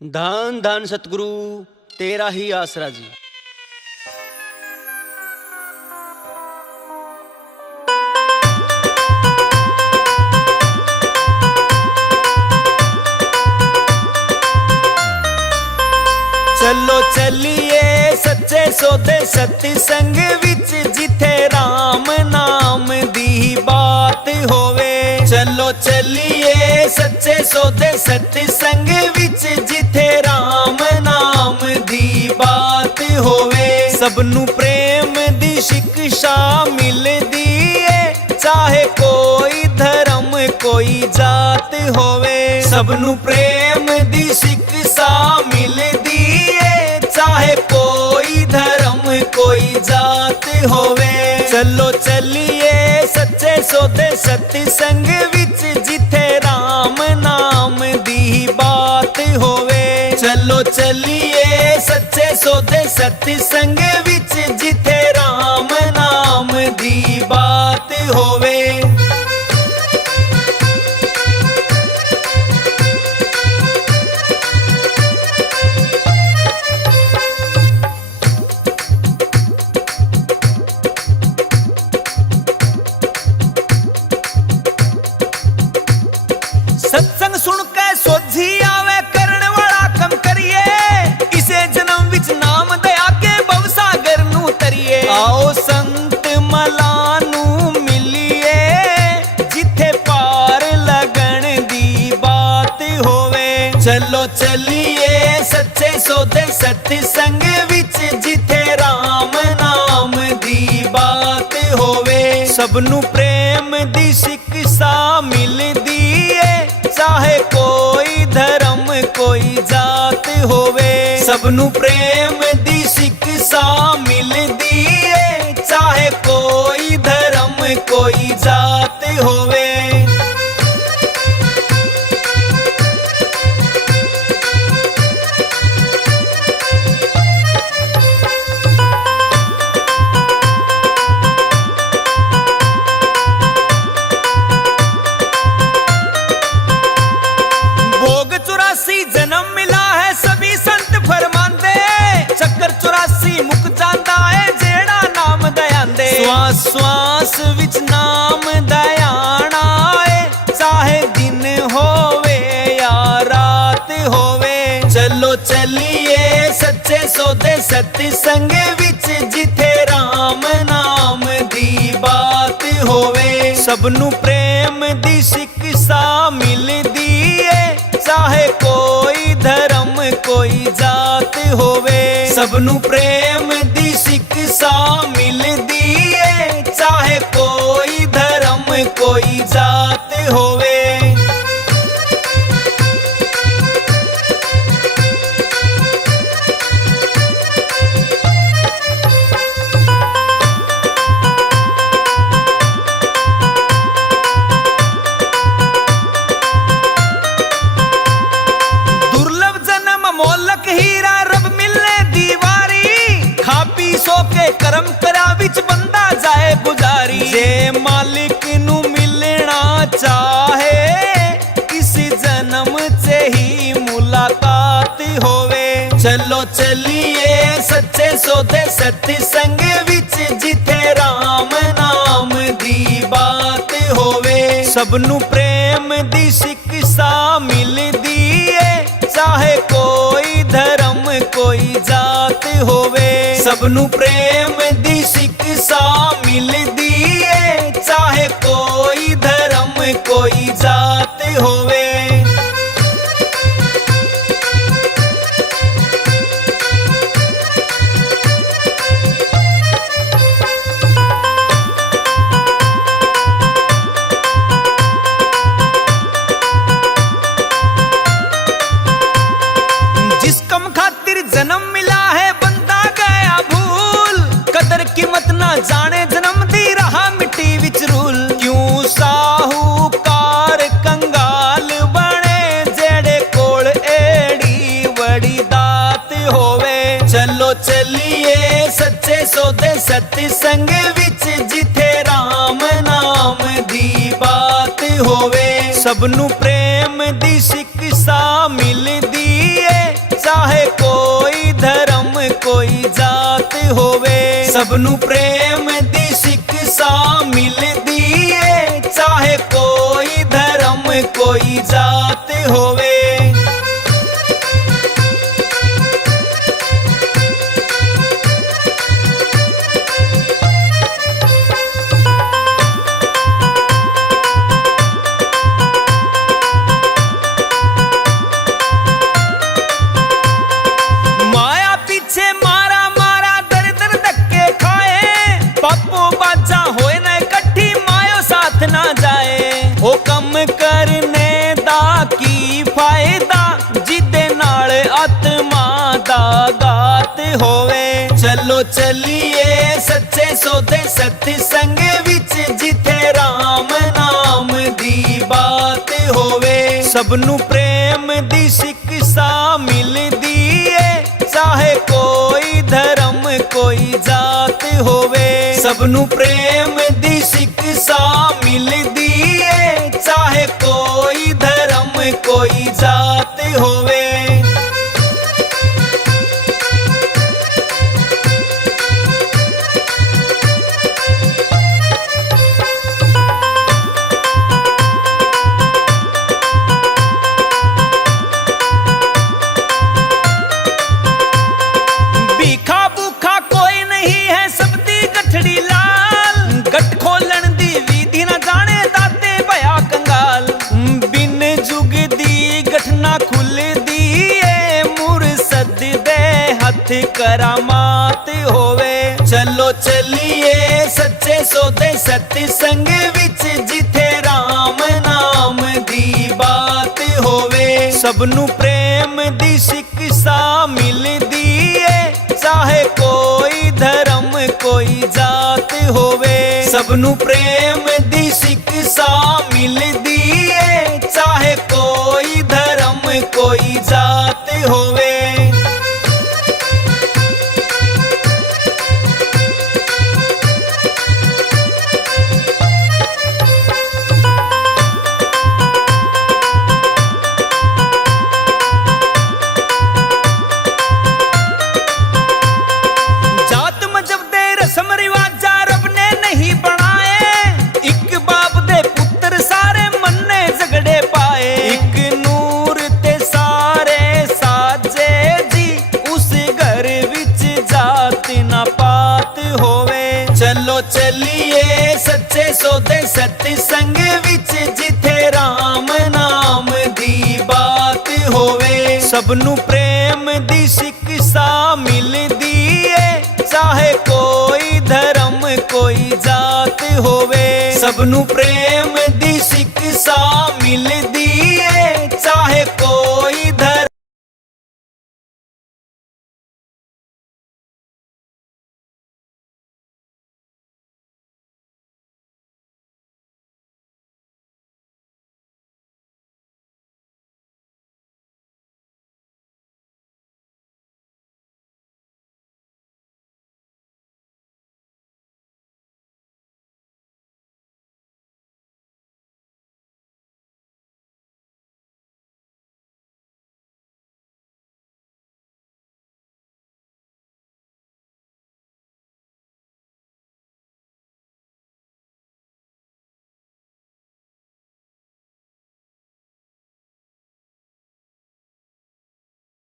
धन धन सतगुरु तेरा ही आसरा जी। चलो चलिए सच्चे सौदे सत्संग विच जिथे राम नाम दी बात होवे। चलो चलिए सच्चे सौदे सत्संग विच जिथे राम नाम दी बात होवे। सबनू प्रेम दी शिक्षा मिलदी है, चाहे कोई धर्म कोई जात होवे। सबनू प्रेम दी शिक्षा मिलदी है, चाहे कोई धर्म कोई जात होवे। चलो चलिए सच्चे सौदे सत्संग विच जिथे राम नाम दी बात होवे। चलो चलिए सच्चे सौदे सत्संग विच जिथे राम नाम दी बात होवे। सत्संग सुन के सोझी आवे करण वाला कम करिए, इसे जन्म विच नाम दया के भवसागर नू तरिए। आओ संत मलानू मिलिए, जिथे पार लगन दी बात होवे। चलो चलिए सच्चे सौदे सत्संग विच जिथे राम नाम दी बात होवे। सबनू प्रेम दी शिक्षा मिलदी है, चाहे कोई धर्म कोई जात होवे। सबनू प्रेम दी शिक्षा मिलदी है, चाहे कोई धर्म कोई जात होवे। जन्म मिला है सभी संत फरमांदे, चक्कर 84 मुक जांदा है जेड़ा नाम दयांदे। श्वास श्वास विच नाम दयाना है, चाहे दिन होवे या रात होवे। चलो चलिए सच्चे सौदे सत्संग विच जिथे राम नाम दी बात होवे। सबनू प्रेम दी शिक्षा मिलदी है, चाहे कोई धर्म कोई जात होवे। सबनू प्रेम दी शिक्षा मिलदी है, चाहे कोई धर्म कोई जात होवे। करम करा विच बंदा जाए गुजारी। जे मालिक नू मिलना चाहे, इस जन्म से ही मुलाकात होवे। चलो चलिए सच्चे सौदे सत्संग विच जिथे राम नाम दी बात होवे। सबनू प्रेम दी शिक्षा मिलदी है, चाहे कोई धर्म कोई जात होवे। सबनू प्रेम दी शिक्षा मिलदी है, चाहे कोई धर्म कोई जात होवे। जिस कम खातिर जन्म मिला है बंदा गया भूल, कदर कीमत ना जाने जन्म दी रहा मिट्टी विच रूल। क्यों साहूकार कंगाल बने, जेड़े कोल एड़ी बड़ी दात होवे। चलो चलिए सच्चे सौदे सत्संग विच जिथे राम नाम दी बात होवे। सबनू प्रेम दी शिक्षा मिलदी है, चाहे कोई धर्म कोई जात होवे। सबनू प्रेम दी शिक्षा मिलदी है, चाहे कोई धर्म कोई जात होवे। करने दा की फायदा जिदे नाल आत्मा दा गात होवे। चलो चलिए सच्चे सौदे सत्संग विच जिथे राम नाम दी बात होवे। सबनू प्रेम दी शिक्षा मिलदी है, चाहे कोई धर्म कोई जात होवे। सबनू प्रेम दी शिक्षा मिलदी है, चाहे कोई धर्म कोई जात होवे। भीखा भूखा कोई नहीं है, सब दी गठड़ी लाल। गट खोलन दी विधि ना जाने दाते भया कंगाल। बिन जुग दी गठना खुल दी है, मुरसद दे हथ करामात होवे। चलो चलिए सच्चे सौदे सत्संग विच जिथे राम नाम दी बात होवे। सबनू प्रेम दी शिक्षा मिलदी है, चाहे कोई धर्म कोई जात होवे। सबनू प्रेम दी शिक्षा मिलदी है, चाहे कोई धर्म कोई जात होवे। चलो चलिए सच्चे सौदे सत्संग विच जिथे राम नाम दी बात होवे। सबनू प्रेम दी शिक्षा मिलदी है, चाहे कोई धर्म कोई जात होवे। सबनू प्रेम दी शिक्षा मिलदी